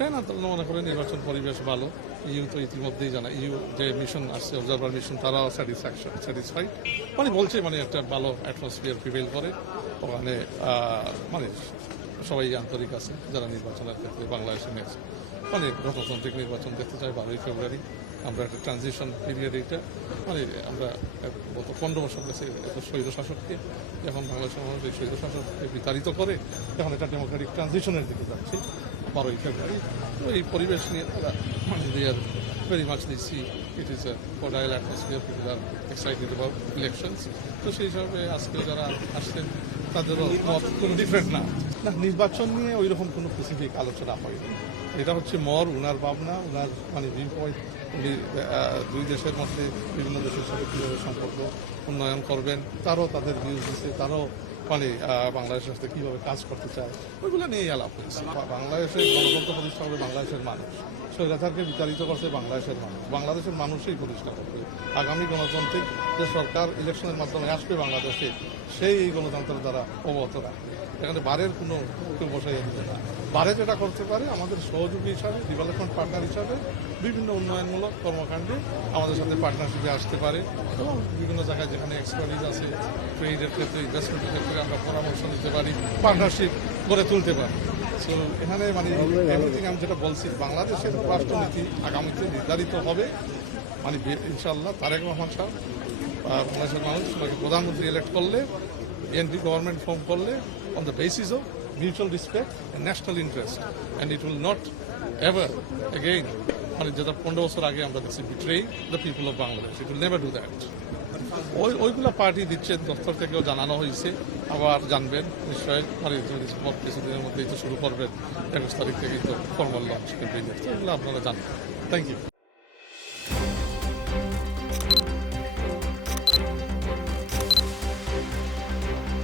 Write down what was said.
হ্যাঁ, না তারা মনে করেন নির্বাচন পরিবেশ ভালো। ইউ তো ইতিমধ্যেই জানা, ইউ যে মিশন আসছে, অবজারভার মিশন, তারাও স্যাটিসফাইড। মানে বলছে মানে একটা ভালো অ্যাটমসফিয়ার প্রিভেল করে ওখানে, মানে সবাই আন্তরিক আছে যারা নির্বাচনের ক্ষেত্রে বাংলাদেশে নেক্সট মানে গণতান্ত্রিক নির্বাচন দেখতে চাই 12ই ফেব্রুয়ারি। আমরা একটা ট্রানজিশন পিরিয়ড, এইটা মানে আমরা গত 15 বছর গেছে এত স্বৈরশাসককে, যখন বাংলাদেশের মানুষ এই স্বৈরশাসককে বিতাড়িত করে এখন একটা ডেমোক্রেটিক ট্রানজিশনের দিকে যাচ্ছে 12ই ফেব্রুয়ারি। তো এই পরিবেশ নিয়ে তারা মানে they are very much they see it is a fertile atmosphere, people are excited about elections. তো সেই হিসাবে আজকে যারা আসছেন তাদেরও মত কোনো ডিফারেন্ট না। নির্বাচন নিয়ে ওই রকম কোনো স্পেসিফিক আলোচনা হয়নি। এটা হচ্ছে উনার ভাবনা, উনার মানে ভিউ পয়েন্ট। উনি দুই দেশের মধ্যে বিভিন্ন দেশের সাথে কীভাবে সম্পর্ক উন্নয়ন করবেন তারও তাদের ভিউ দিচ্ছে, তারও মানে বাংলাদেশের সাথে কীভাবে কাজ করতে চায় ওইগুলো নিয়েই আলাপ হয়েছে। বাংলাদেশের গণতন্ত্র প্রতিষ্ঠা করবে বাংলাদেশের মানুষ, স্বৈরাচারকে বিতাড়িত করছে বাংলাদেশের মানুষ, বাংলাদেশের মানুষই প্রতিষ্ঠা করবে। আগামী গণতান্ত্রিক যে সরকার ইলেকশনের মাধ্যমে আসবে বাংলাদেশে, সেই এই গণতন্ত্রের দ্বারা অবগত রাখবে। এখানে বারের কোনো কেউ বসাইয়া দিবে না। বারে যেটা করতে পারে আমাদের সহযোগী হিসাবে, ডেভেলপমেন্ট পার্টনার হিসাবে বিভিন্ন উন্নয়নমূলক কর্মকাণ্ডে আমাদের সাথে পার্টনারশিপে আসতে পারে এবং বিভিন্ন জায়গায় যেখানে এক্সপার্টিজ আছে, ট্রেডের ক্ষেত্রে, ইনভেস্টমেন্টের ক্ষেত্রে আমরা পরামর্শ নিতে পারি, পার্টনারশিপ গড়ে তুলতে পারি। সো এখানে মানে এভরিথিং আমি যেটা বলছি, বাংলাদেশের রাষ্ট্রনীতি আগামীতে নির্ধারিত হবে মানে ইনশাআল্লাহ তারেক রহমান সাহেব বাংলাদেশের মানুষ প্রধানমন্ত্রী ইলেক্ট করলে, বিএনপি গভর্নমেন্ট ফর্ম করলে on the basis of mutual respect and national interest, and it will not ever again মানে যেটা 15 বছর আগে আমরা দেখছি betray the people of Bangladesh. It will never do that. ওইগুলো পার্টি দিচ্ছে, দপ্তর থেকেও জানানো হয়েছে, আবার জানবেন নিশ্চয়ই মানে কিছুদিনের মধ্যেই তো শুরু করবেন, 21 তারিখ থেকেই তো ফর্মাল লঞ্চ কিন্তু এগুলো আপনারা জানবেন। Thank you.